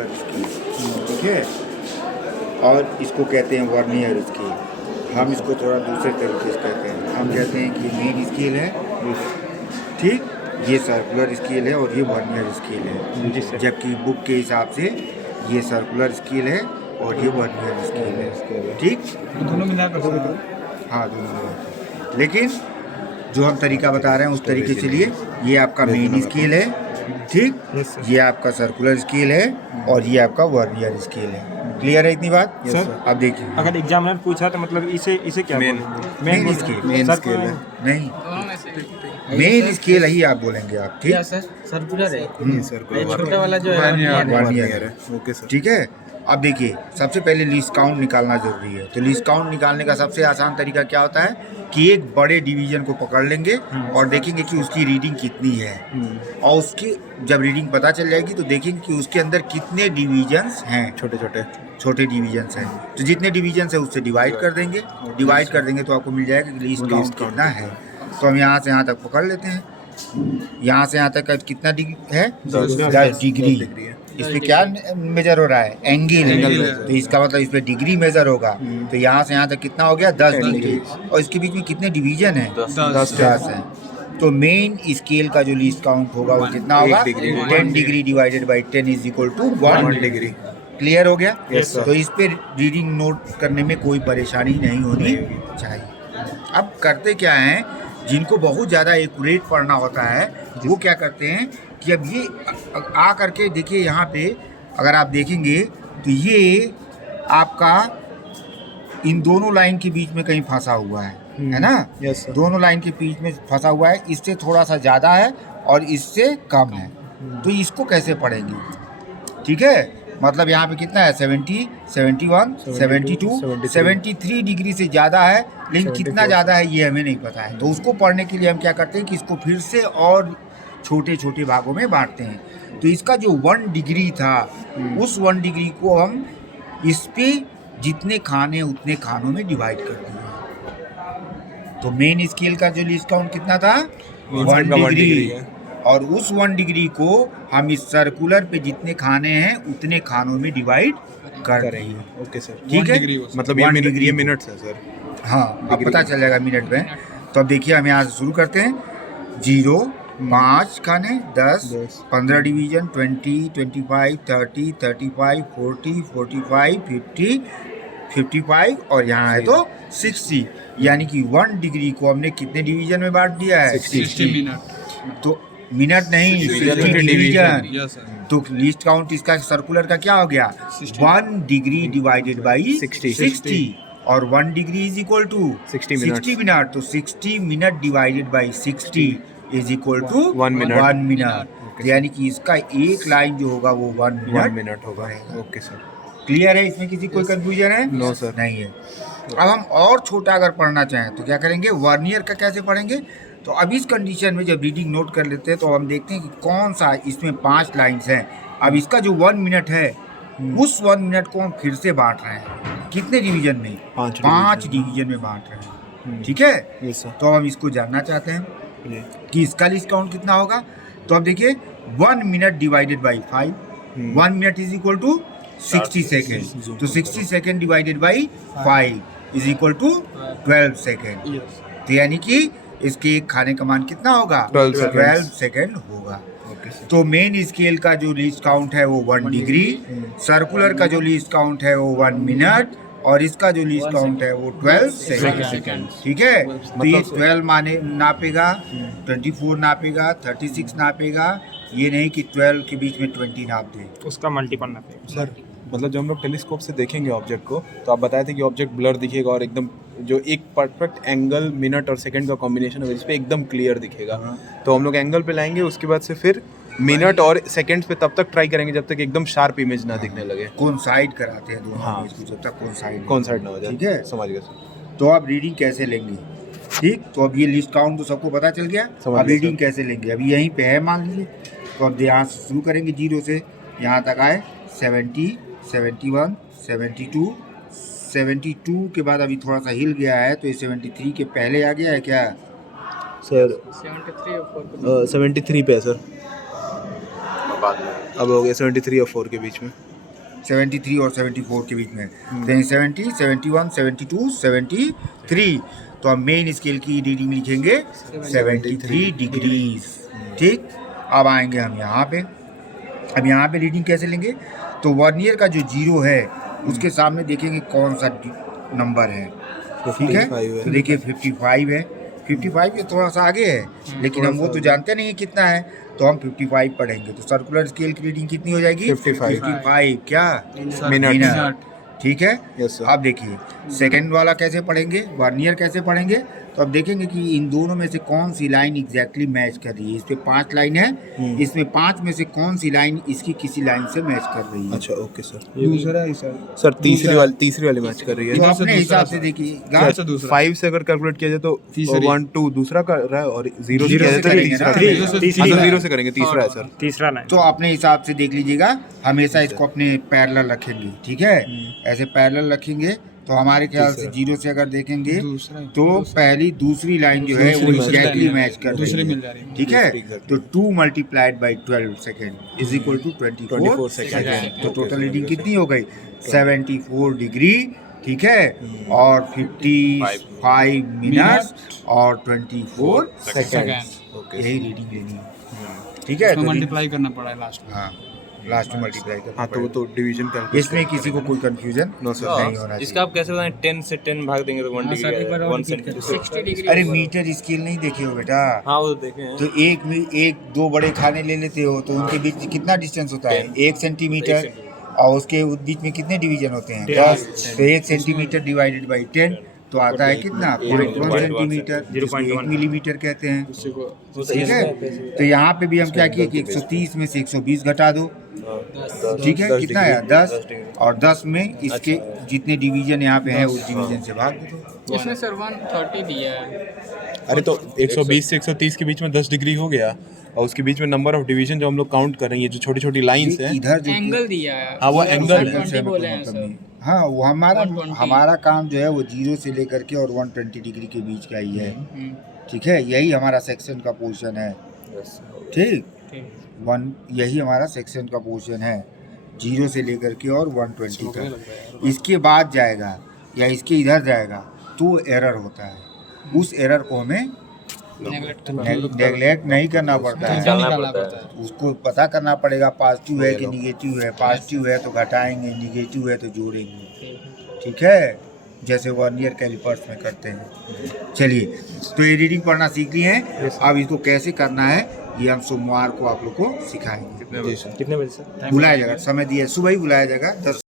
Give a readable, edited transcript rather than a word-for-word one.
Circular scale, ठीक है। और इसको कहते हैं वर्नियर स्केल। हम इसको थोड़ा दूसरे तरीके से कहते हैं, हम कहते हैं कि मेन स्केल है, ठीक, ये सर्कुलर स्केल है और ये वर्नियर स्केल है। जबकि बुक के हिसाब से ये सर्कुलर स्केल है और ये वर्नियर स्केल है, ठीक। दोनों मिलाकर हाँ, दोनों मिलाकर। लेकिन जो हम तरीका बता रहे हैं उस तरीके से लिए, ये आपका मेन स्केल है, ठीक, ये आपका सर्कुलर स्केल है और ये आपका वर्नियर स्केल है। क्लियर है इतनी बात? सर अब देखिए, अगर एग्जामिनर पूछा तो मतलब इसे क्या बोलेंगे? मेन स्केल, मेन स्केल है। नहीं, मेन स्केल ही आप बोलेंगे आप, ठीक। सर सर्कुलर है, सर्कुलर छोटा वाला जो है वर्नियर है, ओके सर। ठीक है। अब देखिए, सबसे पहले लीस्ट काउंट निकालना जरूरी है। तो लीस्ट काउंट निकालने का सबसे आसान तरीका क्या होता है कि एक बड़े डिवीजन को पकड़ लेंगे और देखेंगे कि उसकी रीडिंग कितनी है, और उसकी जब रीडिंग पता चल जाएगी तो देखेंगे कि उसके अंदर कितने डिवीजन्स हैं, छोटे डिवीजन्स हैं। तो जितने डिवीजन्स है उससे डिवाइड कर देंगे, डिवाइड कर देंगे तो आपको मिल जाएगा कि लीस्ट काउंट कितना है। तो हम यहाँ से यहाँ तक पकड़ लेते हैं, यहाँ से यहाँ तक का कितना डिग्री है, 10 डिग्री। इसमें क्या मेजर हो रहा है, एंगल, तो इसका मतलब इस पे डिग्री मेजर होगा। तो यहाँ से यहाँ तक कितना हो गया, 10 डिग्री। और इसके बीच में कितने डिवीजन है, 10 है। तो मेन स्केल का जो लीस्ट काउंट होगा वो कितना होगा, 10 degree divided by 10 is equal to 1 degree. Clear हो गया? तो इस पे रीडिंग नोट करने में कोई परेशानी नहीं होनी चाहिए। अब करते क्या है, जिनको बहुत ज़्यादा एक्यूरेट पढ़ना होता है वो क्या करते हैं कि अब ये आ करके देखिए, यहाँ पे अगर आप देखेंगे तो ये आपका इन दोनों लाइन के बीच में कहीं फंसा हुआ है ना? Yes sir. दोनों लाइन के बीच में फंसा हुआ है, इससे थोड़ा सा ज़्यादा है और इससे कम है। तो इसको कैसे पढ़ेंगे, ठीक है। मतलब यहाँ पे कितना है, 70, 71, 72, 73 डिग्री से ज़्यादा है, लेकिन कितना ज़्यादा है ये हमें नहीं पता है। तो उसको पढ़ने के लिए हम क्या करते हैं कि इसको फिर से और छोटे छोटे भागों में बांटते हैं। तो इसका जो 1 डिग्री था, उस 1 डिग्री को हम इस पे जितने खाने उतने खानों में डिवाइड कर दिए। तो मेन स्केल का जो लीस्ट काउंट कितना था, 1 डिग्री, और उस 1 डिग्री को हम इस सर्कुलर पे जितने खाने हैं उतने खानों में डिवाइड कर रहे हैं। ओके सर, ठीक है, मतलब ये मिनट्स है सर। हाँ, अब पता चल जाएगा मिनट में। तो अब देखिए, हम यहाँ से शुरू करते हैं। 0, 5 खाने, 10, 15 डिवीजन, 20, 25, 30, 35, 40, 45, 50, 55 और यहाँ है तो 60। यानी कि 1 डिग्री को हमने कितने डिवीजन में बांट दिया है, 60 मिनट। तो मिनट नहीं, 60 डिवीजन। तो लीस्ट काउंट इसका सर्कुलर का क्या हो गया, 1 डिग्री डिवाइडेड बाई 60, और 1 degree is equal to 60 minute. तो 60 minute divided by 60 is equal to 1 minute. यानी कि इसका एक लाइन जो होगा वो 1 मिनट होगा। ओके सर, क्लियर है? इसमें किसी कोई कंफ्यूजन है? नो सर, नहीं है। अब हम और छोटा अगर पढ़ना चाहें तो क्या करेंगे, वर्नियर का कैसे पढ़ेंगे। तो अब इस कंडीशन में जब रीडिंग नोट कर लेते हैं तो हम देखते हैं कि कौन सा, इसमें 5 लाइन्स हैं। अब इसका जो 1 मिनट है, उस 1 मिनट को हम फिर से बांट रहे हैं, कितने डिवीजन में, 5 डिवीजन में बांट रहे हैं, ठीक है। तो हम इसको जानना चाहते हैं कि इसका लिस्ट काउंट कितना होगा। तो अब देखिए, 1 minute divided by 5, 1 minute is equal to 60 second. तो 60 second divided by 5 is equal to 12 second. तो यानी कि इसके एक खाने का मान कितना होगा, 12 सेकेंड होगा। तो मेन स्केल का जो लीस्ट काउंट है वो 1 डिग्री, सर्कुलर का जो लीस्ट काउंट है वो 1 मिनट, और इसका जो लीस्ट काउंट है वो 12 सेकेंड। ठीक है, तो ये 12 माने नापेगा, 24 नापेगा, 36 नापेगा, ये नहीं कि 12 के बीच में 20 नाप दे, उसका मल्टीपल नापेगा। सर मतलब जब हम लोग टेलीस्कोप से देखेंगे ऑब्जेक्ट को, तो आप बताए थे कि ऑब्जेक्ट ब्लर दिखेगा और एकदम जो एक परफेक्ट एंगल मिनट और सेकंड का कॉम्बिनेशन है, इस पे एकदम क्लियर दिखेगा। तो हम लोग एंगल पे लाएंगे, उसके बाद से फिर मिनट और सेकंड्स पे तब तक ट्राई करेंगे जब तक एकदम शार्प इमेज ना दिखने लगे। कोइंसाइड कराते हैं दोनों हाँ। इमेज को, जब तक कोइंसाइड ना हो जाए। ठीक है, समझ गए सर। तो आप रीडिंग कैसे लेंगे, ठीक, तो अब ये लिस्ट काउंट तो सबको पता चल गया। अब रीडिंग कैसे लेंगे, अभी यहीं पे है मान लीजिए, तो अब यहाँ से शुरू करेंगे 0 से यहाँ तक आए 70, 71, 72, 72 के बाद अभी थोड़ा सा हिल गया है, तो ये 73 के पहले आ गया है क्या सर? 73 पे है सर, अब हो गया 73 और 4 के बीच में। 73 और 74 के बीच में, तो 70, 71, 72, 73। तो हम मेन स्केल की रीडिंग लिखेंगे 73 डिग्रीज। ठीक, अब आएंगे हम यहाँ पे। अब यहाँ पे रीडिंग कैसे लेंगे, तो वर्नियर का जो 0 है उसके सामने देखेंगे कौन सा नंबर है। ठीक है, तो देखिए 55 है, 55 के थोड़ा सा आगे है, लेकिन हम वो तो जानते नहीं है कितना है, तो हम 55 पढ़ेंगे। तो सर्कुलर स्केल की रीडिंग कितनी हो जाएगी? 55 क्या मिनट। ठीक है, यस सर। अब देखिए सेकंड वाला कैसे पढ़ेंगे, वर्नियर कैसे पढ़ेंगे, तो अब देखेंगे कि इन दोनों में से कौन सी लाइन एग्जैक्टली मैच कर रही है। इस पे 5 लाइन है, इसमें 5 में से कौन सी लाइन इसकी किसी लाइन से मैच कर रही है। अच्छा ओके सर। दूसरा ही सर। सर तीसरी वाली मैच कर रही है। तो अपने हिसाब से देखिएगा, 5 से अगर कैलकुलेट किया जाए तो 1 2 दूसरा कर रहा है, और 0 से Zero किया से जाए तो करेंगे तीसरा ना? करेंगे। तीसरी हाँ, तो 0 से करेंगे, तीसरा है सर। तीसरा लाइन। तो अपने हिसाब से देख लीजिएगा, हमेशा इसको अपने पैरेलल रखेंगे। ठीक है, ऐसे पैरेलल रखेंगे तो हमारे ख्याल से 0 से अगर देखेंगे तो पहली दूसरी लाइन जो है वो एग्जैक्टली मैच कर रही है। ठीक है, तो 2 multiplied by 12 second is equal to 24 second. तो टोटल रीडिंग कितनी हो गई? 74 डिग्री। ठीक है, और 55 मिनट्स और 24 सेकेंड, यही रीडिंग लेनी है। ठीक है, तो मल्टीप्लाई करना पड़ा है लास्ट में। हाँ, लास्ट में मल्टीप्लाई करना हाँ, तो वो तो डिवीजन पड़ेगा। कैलकुलेट इसमें किसी को कोई कंफ्यूजन नो सर। नहीं होना इसका चाहिए। आप कैसे बताएं? 10 से 10 भाग देंगे तो 1 डिग्री आएगा, 1 सेंटीमीटर। अरे मीटर स्केल नहीं देखे हो बेटा, हाँ वो तो देखे हैं। तो एक 2 बड़े खाने ले लेते हो तो उनके बीच कितना डिस्टेंस होता है? 1 सेंटीमीटर, और उसके बीच में कितने डिवीजन होते हैं? 10। तो 1 सेंटीमीटर डिवाइडेड बाई 10 तो आता है कितना? 0.1 सेंटीमीटर, जिसको 1 मिलीमीटर कहते हैं। ठीक है, तो यहाँ पे भी हम क्या किए कि 130 में से 120 घटा दो। ठीक है, कितना है? 10, और 10 में इसके जितने डिवीजन यहाँ पे है उस डिवीजन से भाग दो। इसमें सर 130 दिया है। अरे तो 120 से 130 के बीच में 10 डिग्री हो गया, और उसके बीच में नंबर ऑफ डिवीजन जो हम लोग काउंट कर रहे हैं, ये जो छोटी छोटी लाइंस हैं, इधर जो एंगल दिया है। हाँ वो एंगल है। 120 बोले हैं सर। हाँ, वो हमारा 120। हमारा काम जो है वो 0 से लेकर के और 120 डिग्री के बीच का ही है। ठीक है, यही हमारा सेक्शन का पोर्शन है। ठीक, यही हमारा सेक्शन का पोर्शन है, 0 से लेकर के और 120 तक। इसके बाद जाएगा या इसके इधर जाएगा तो एरर होता है। उस एरर को हमें नेगलेक्ट नहीं करना पड़ता है, निकालना पड़ता है। उसको पता करना पड़ेगा पॉजिटिव है कि निगेटिव है। पॉजिटिव है तो घटाएंगे, निगेटिव है तो जोड़ेंगे। ठीक है, जैसे वर्नियर कैलिपर्स में करते हैं। चलिए, तो ये रीडिंग पढ़ना सीख लिए हैं, अब इसको कैसे करना है ये हम सोमवार को आप लोग को सिखाएंगे। कितने बजे सर? बुलाया जाएगा, समय दिया, सुबह ही बुलाया जाएगा 10